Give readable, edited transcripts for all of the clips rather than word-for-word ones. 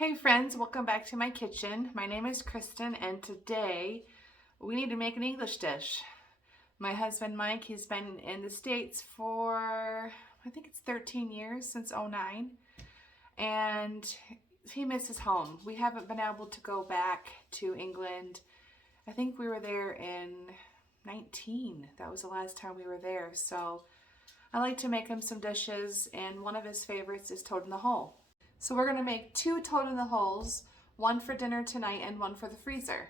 Hey friends, welcome back to my kitchen. My name is Kristen and today we need to make an English dish. My husband Mike, he's been in the States for, I think it's 13 years, since '09, and he misses home. We haven't been able to go back to England. I think we were there in 19. That was the last time we were there. So I like to make him some dishes, and one of his favorites is toad in the hole. So we're gonna make two toad in the holes, one for dinner tonight and one for the freezer.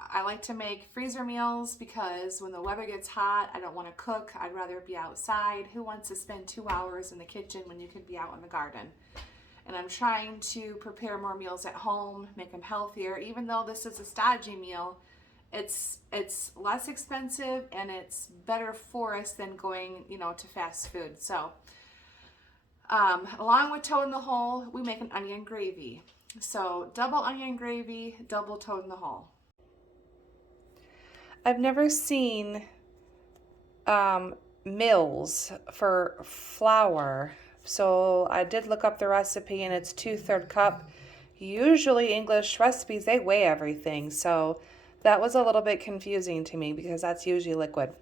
I like to make freezer meals because when the weather gets hot, I don't want to cook. I'd rather be outside. Who wants to spend 2 hours in the kitchen when you could be out in the garden? And I'm trying to prepare more meals at home, make them healthier. Even though this is a stodgy meal, it's less expensive and it's better for us than going, to fast food. So along with toad in the hole, we make an onion gravy. So double onion gravy, double toad in the hole. I've never seen mills for flour, so I did look up the recipe and it's 2/3 cup. Usually English recipes, they weigh everything, so that was a little bit confusing to me because that's usually liquid.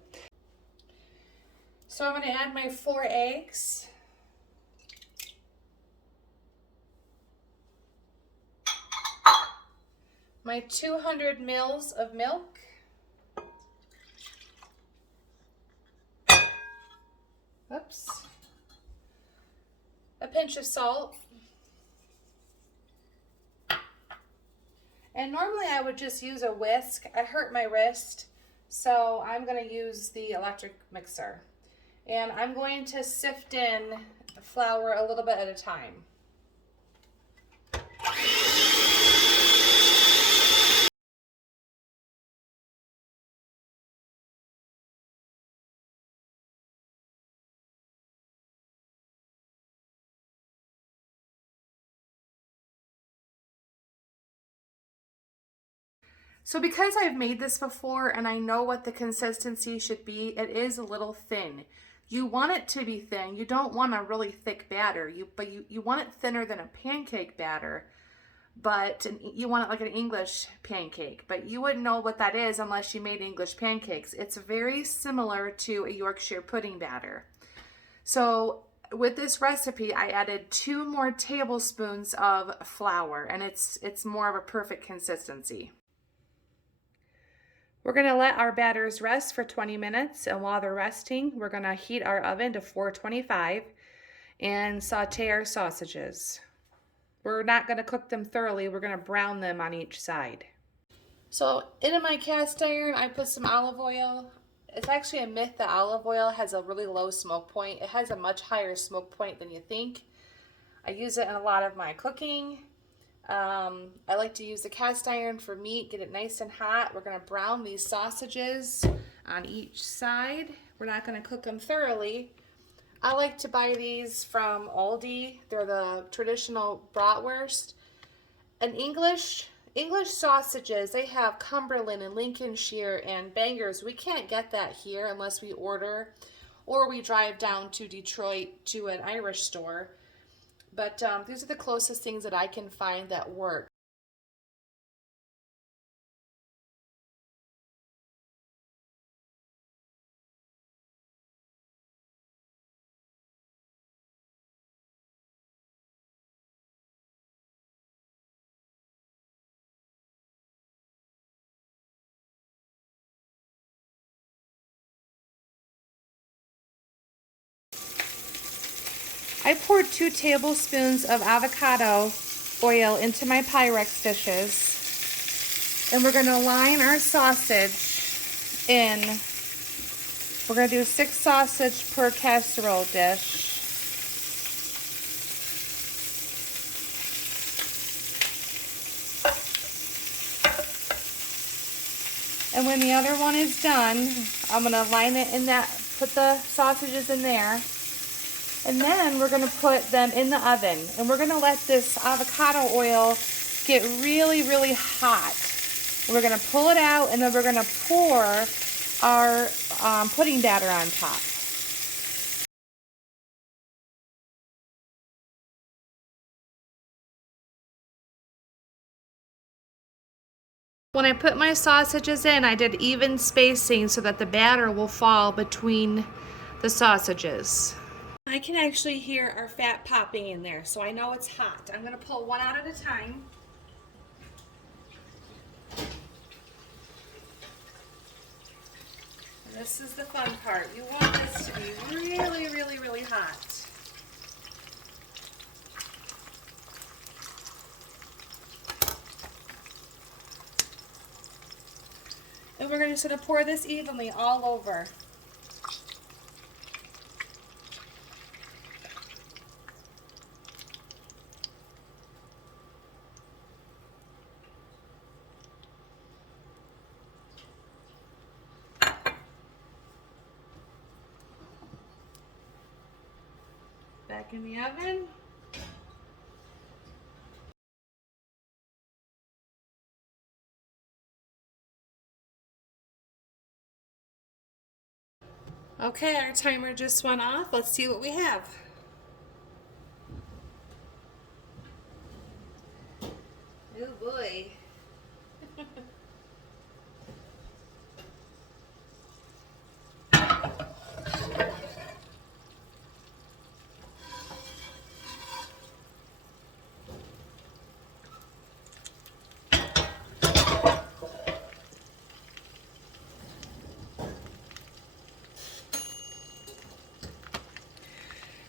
So I'm going to add my 4 eggs. My 200 mils of milk. Oops. A pinch of salt. And normally I would just use a whisk. I hurt my wrist, so I'm going to use the electric mixer. And I'm going to sift in flour a little bit at a time. So because I've made this before and I know what the consistency should be, it is a little thin. You want it to be thin. You don't want a really thick batter, but you want it thinner than a pancake batter, but you want it like an English pancake, but you wouldn't know what that is unless you made English pancakes. It's very similar to a Yorkshire pudding batter. So with this recipe, I added 2 more tablespoons of flour, and it's more of a perfect consistency. We're going to let our batters rest for 20 minutes, and while they're resting, we're going to heat our oven to 425 and saute our sausages. We're not going to cook them thoroughly, we're going to brown them on each side. So into my cast iron, I put some olive oil. It's actually a myth that olive oil has a really low smoke point. It has a much higher smoke point than you think. I use it in a lot of my cooking. I like to use the cast iron for meat, get it nice and hot. We're going to brown these sausages on each side. We're not going to cook them thoroughly. I like to buy these from Aldi. They're the traditional bratwurst. And English sausages, they have Cumberland and Lincolnshire and Bangors. We can't get that here unless we order or we drive down to Detroit to an Irish store. But these are the closest things that I can find that work. I poured 2 tablespoons of avocado oil into my Pyrex dishes. And we're going to line our sausage in. We're going to do 6 sausage per casserole dish. And when the other one is done, I'm going to line it in that, put the sausages in there. And then we're going to put them in the oven. And we're going to let this avocado oil get really, really hot. And we're going to pull it out, and then we're going to pour our pudding batter on top. When I put my sausages in, I did even spacing so that the batter will fall between the sausages. I can actually hear our fat popping in there, so I know it's hot. I'm gonna pull one out at a time. And this is the fun part. You want this to be really, really, really hot. And we're just gonna pour this evenly all over. Back in the oven. Okay, our timer just went off. Let's see what we have. Oh boy.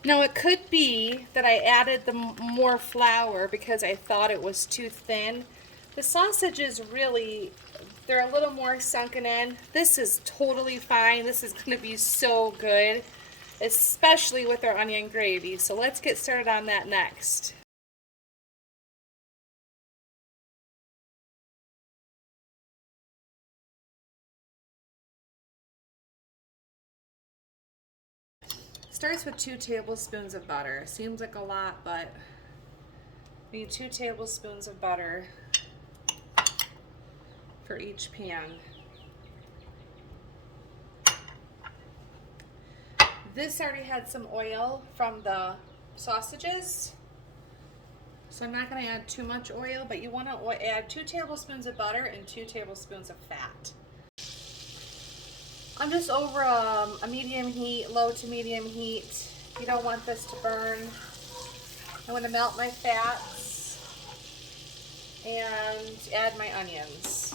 Now it could be that I added the more flour because I thought it was too thin. The sausage is really, they're a little more sunken in. This is totally fine. This is going to be so good, especially with our onion gravy. So let's get started on that next. Starts with 2 tablespoons of butter. Seems like a lot, but we need 2 tablespoons of butter for each pan. This already had some oil from the sausages, so I'm not going to add too much oil, but you want to add 2 tablespoons of butter and 2 tablespoons of fat. I'm just over a medium heat, low to medium heat. You don't want this to burn. I'm going to melt my fats and add my onions.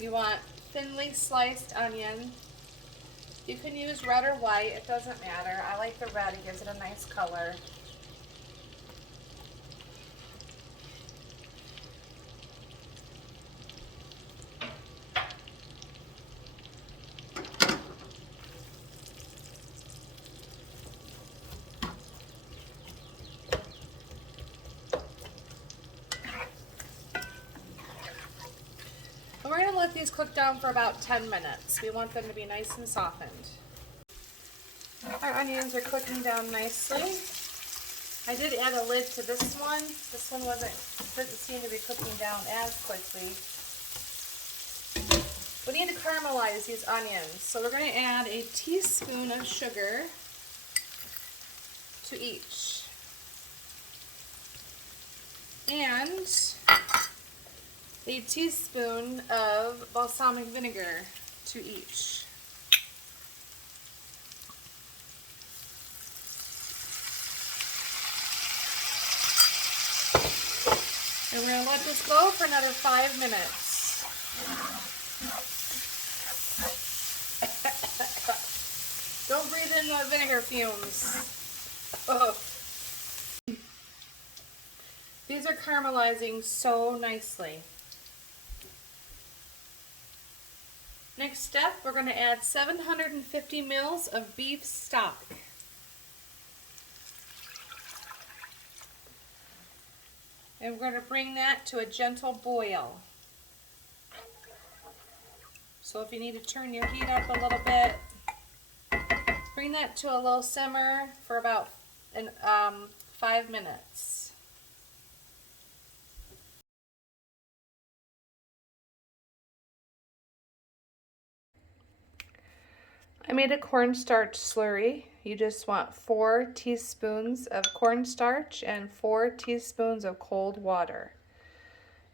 You want thinly sliced onion. You can use red or white, it doesn't matter. I like the red, it gives it a nice color. And we're going to let these cook down for about 10 minutes. We want them to be nice and softened. Our onions are cooking down nicely. I did add a lid to this one. This one didn't seem to be cooking down as quickly. We need to caramelize these onions. So we're going to add a teaspoon of sugar to each. And a teaspoon of balsamic vinegar to each. And we're going to let this go for another 5 minutes. Don't breathe in the vinegar fumes. Oh. These are caramelizing so nicely. Next step, we're going to add 750 mils of beef stock. And we're going to bring that to a gentle boil. So if you need to turn your heat up a little bit, bring that to a low simmer for about 5 minutes. I made a cornstarch slurry you just want 4 teaspoons of cornstarch and 4 teaspoons of cold water.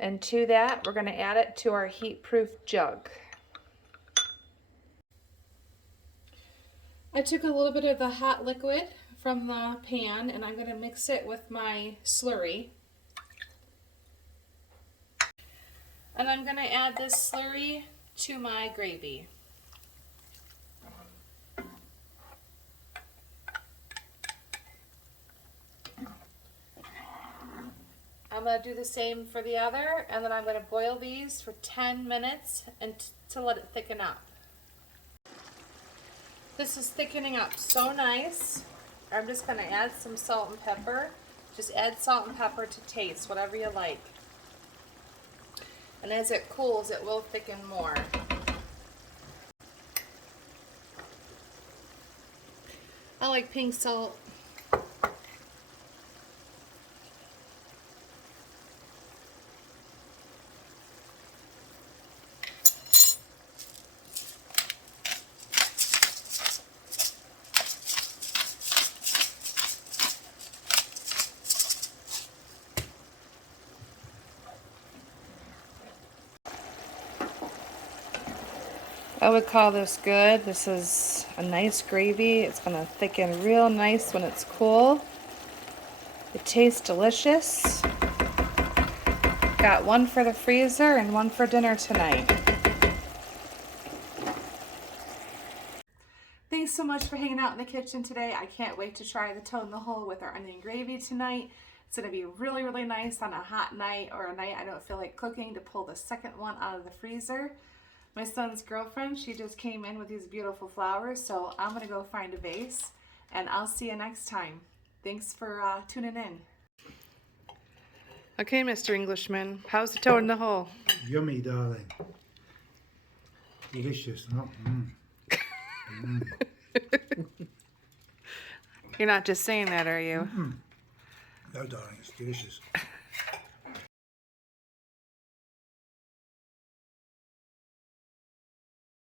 And to that, we're going to add it to our heat-proof jug. I took a little bit of the hot liquid from the pan and I'm going to mix it with my slurry. And I'm going to add this slurry to my gravy. I'm going to do the same for the other, and then I'm going to boil these for 10 minutes and to let it thicken up. This is thickening up so nice. I'm just going to add some salt and pepper. Just add salt and pepper to taste, whatever you like. And as it cools, it will thicken more. I like pink salt. I would call this good. This is a nice gravy. It's going to thicken real nice when it's cool. It tastes delicious. Got one for the freezer and one for dinner tonight. Thanks so much for hanging out in the kitchen today. I can't wait to try the toad in the hole with our onion gravy tonight. It's going to be really, really nice on a hot night or a night I don't feel like cooking to pull the second one out of the freezer. My son's girlfriend, she just came in with these beautiful flowers, so I'm going to go find a vase, and I'll see you next time. Thanks for tuning in. Okay, Mr. Englishman, how's the toad in the hole? Yummy, darling. Delicious, no? You're not just saying that, are you? No, darling, it's delicious.